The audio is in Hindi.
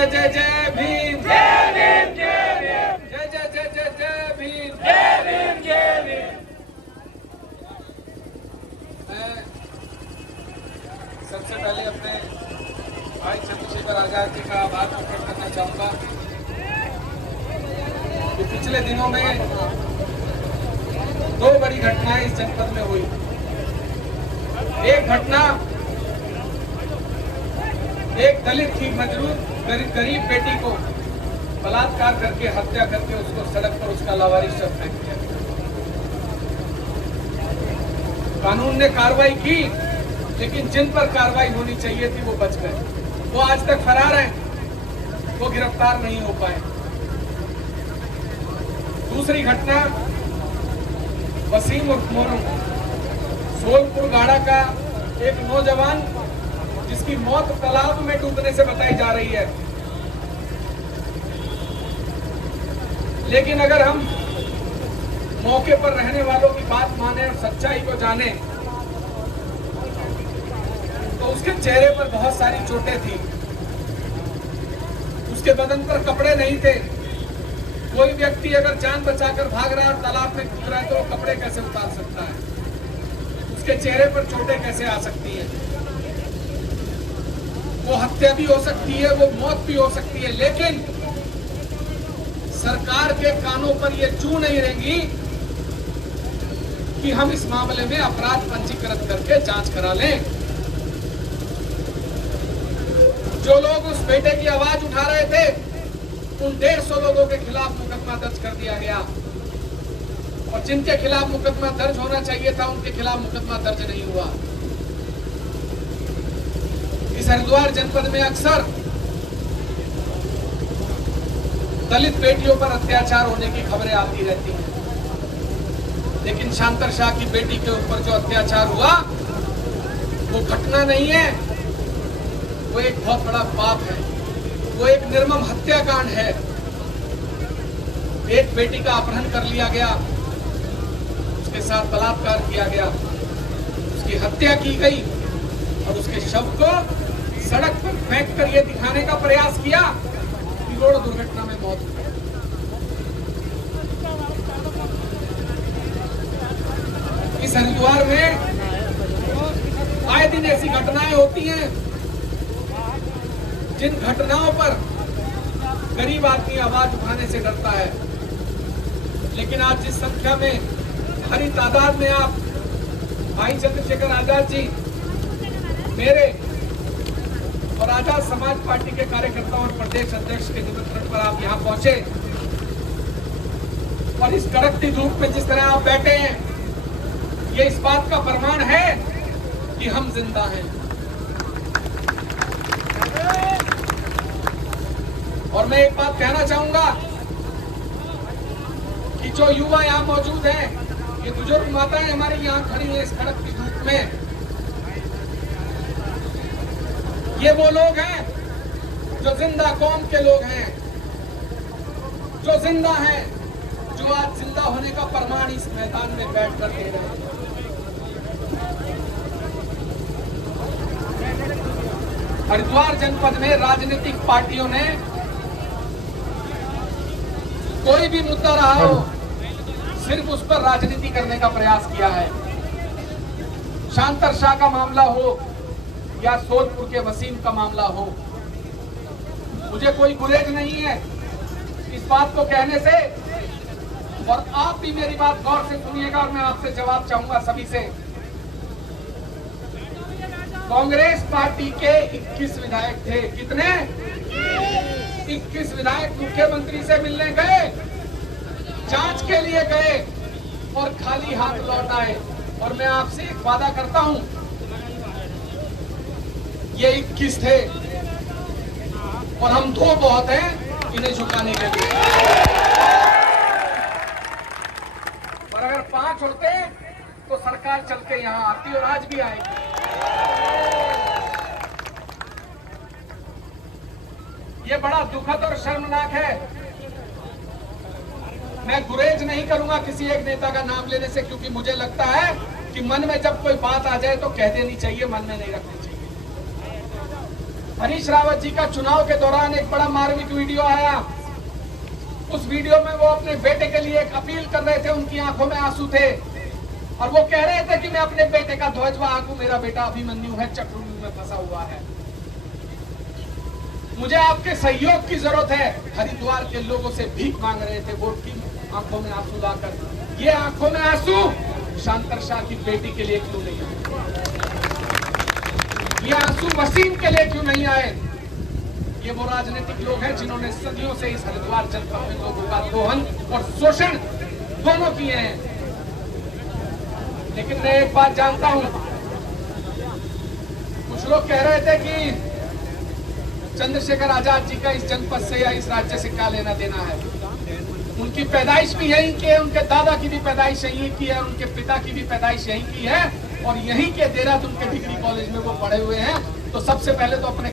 जय जय भीम, जय भीम, जय भीम, जय जय जय जय जय भीम, जय भीम, जय भीम। मैं सबसे पहले अपने भाई चंद्रशेखर आजाद जी का आभार प्रकट करना चाहूंगा कि पिछले दिनों में दो बड़ी घटनाएं इस जनपद में हुई। एक घटना एक दलित की मजबूर गरीब बेटी को बलात्कार करके हत्या करके उसको सड़क पर उसका लावारिस शव फेंक दिया। कानून ने कार्रवाई की, लेकिन जिन पर कार्रवाई होनी चाहिए थी वो बच गए। वो आज तक फरार हैं, वो गिरफ्तार नहीं हो पाए। दूसरी घटना वसीम उर्फ मोनू, सोलपुर गाड़ा का एक नौजवान जिसकी मौत तालाब में डूबने से बताई जा रही है। लेकिन अगर हम मौके पर रहने वालों की बात माने और सच्चाई को जाने तो उसके चेहरे पर बहुत सारी चोटें थी, उसके बदन पर कपड़े नहीं थे। कोई व्यक्ति अगर जान बचाकर भाग रहा है और तालाब में कूद रहा है तो वो कपड़े कैसे उतार सकता है? उसके चेहरे पर चोटें कैसे आ सकती है? वो हत्या भी हो सकती है, वो मौत भी हो सकती है। लेकिन सरकार के कानों पर ये चू नहीं रहेंगी कि हम इस मामले में अपराध पंजीकृत करके जांच करा लें। जो लोग उस बेटे की आवाज उठा रहे थे उन 150 लोगों के खिलाफ मुकदमा दर्ज कर दिया गया, और जिनके खिलाफ मुकदमा दर्ज होना चाहिए था उनके खिलाफ मुकदमा दर्ज नहीं हुआ। इस हरिद्वार जनपद में अक्सर दलित बेटियों पर अत्याचार होने की खबरें आती रहती हैं, लेकिन शांतर शाह की बेटी के ऊपर जो अत्याचार हुआ वो घटना नहीं है, वो एक बहुत बड़ा पाप है, वो एक निर्मम हत्याकांड है। एक बेटी का अपहरण कर लिया गया, उसके साथ बलात्कार किया गया, उसकी हत्या की गई और उसके शव को सड़क पर फेंक कर यह दिखाने का प्रयास किया कि रोड दुर्घटना में मौत हुई। इस हरिद्वार में आए दिन ऐसी घटनाएं होती हैं जिन घटनाओं पर गरीब आदमी आवाज उठाने से डरता है। लेकिन आज जिस संख्या में भारी तादाद में आप भाई चंद्रशेखर आजाद जी, मेरे और आजाद समाज पार्टी के कार्यकर्ताओं और प्रदेश अध्यक्ष के निमंत्रण पर आप यहां पहुंचे और इस कड़कती धूप में जिस तरह आप बैठे हैं, ये इस बात का प्रमाण है कि हम जिंदा हैं। और मैं एक बात कहना चाहूंगा कि जो युवा यहां मौजूद हैं, ये बुजुर्ग माताएं हमारी यहां खड़ी हैं इस कड़कती धूप में, ये वो लोग हैं जो जिंदा कौम के लोग हैं, जो जिंदा हैं, जो आज जिंदा होने का प्रमाण इस मैदान में बैठकर दे रहे हैं। हरिद्वार जनपद में राजनीतिक पार्टियों ने कोई भी मुद्दा रहा हो, सिर्फ उस पर राजनीति करने का प्रयास किया है। शांतर शाह का मामला हो या सोलपुर के वसीम का मामला हो, मुझे कोई गुरेज नहीं है इस बात को कहने से। और आप भी मेरी बात गौर से सुनिएगा और मैं आपसे जवाब चाहूंगा सभी से। कांग्रेस पार्टी के 21 विधायक थे। कितने? 21 विधायक मुख्यमंत्री से मिलने गए, जांच के लिए गए और खाली हाथ लौट आए। और मैं आपसे एक वादा करता हूं, ये 21 थे और हम 2 बहुत हैं इन्हें झुकाने के लिए। और अगर 5 होते तो सरकार चल के यहां आती और आज भी आएगी। ये बड़ा दुखद और शर्मनाक है। मैं गुरेज नहीं करूंगा किसी एक नेता का नाम लेने से, क्योंकि मुझे लगता है कि मन में जब कोई बात आ जाए तो कह देनी चाहिए, मन में नहीं रखनी चाहिए। हरीश रावत जी का चुनाव के दौरान एक बड़ा मार्मिक वीडियो आया। उस वीडियो में वो अपने बेटे के लिए एक अपील कर रहे थे, उनकी आंखों में आंसू थे और वो कह रहे थे कि मैं अपने बेटे का ध्वज वहां, मेरा बेटा अभिमन्यु है, चक्रव्यूह में फंसा हुआ है। मुझे आपके सहयोग की जरूरत है। हरिद्वार के लोगों से भीख मांग रहे थे वोट की, आंखों में आंसू लाकर। ये आंखों में आंसू शांतर शाह की बेटी के लिए क्यों नहीं आए? ये आंसू वसीम के लिए क्यों नहीं आए? ये वो राजनीतिक लोग हैं जिन्होंने सदियों से इस हरिद्वार जनपद में लोगों का दोहन और शोषण दोनों किए हैं। लेकिन मैं एक बात जानता हूं, कुछ लोग कह रहे थे कि चंद्रशेखर आजाद जी का इस जनपद से या इस राज्य से क्या लेना देना है। उनकी पैदाइश भी यहीं की है, उनके दादा की भी पैदाइश यहीं की है, उनके पिता की भी पैदाइश यहीं की है और यहीं के देहरादून के डिग्री कॉलेज में वो पढ़े हुए हैं। तो सबसे पहले तो अपने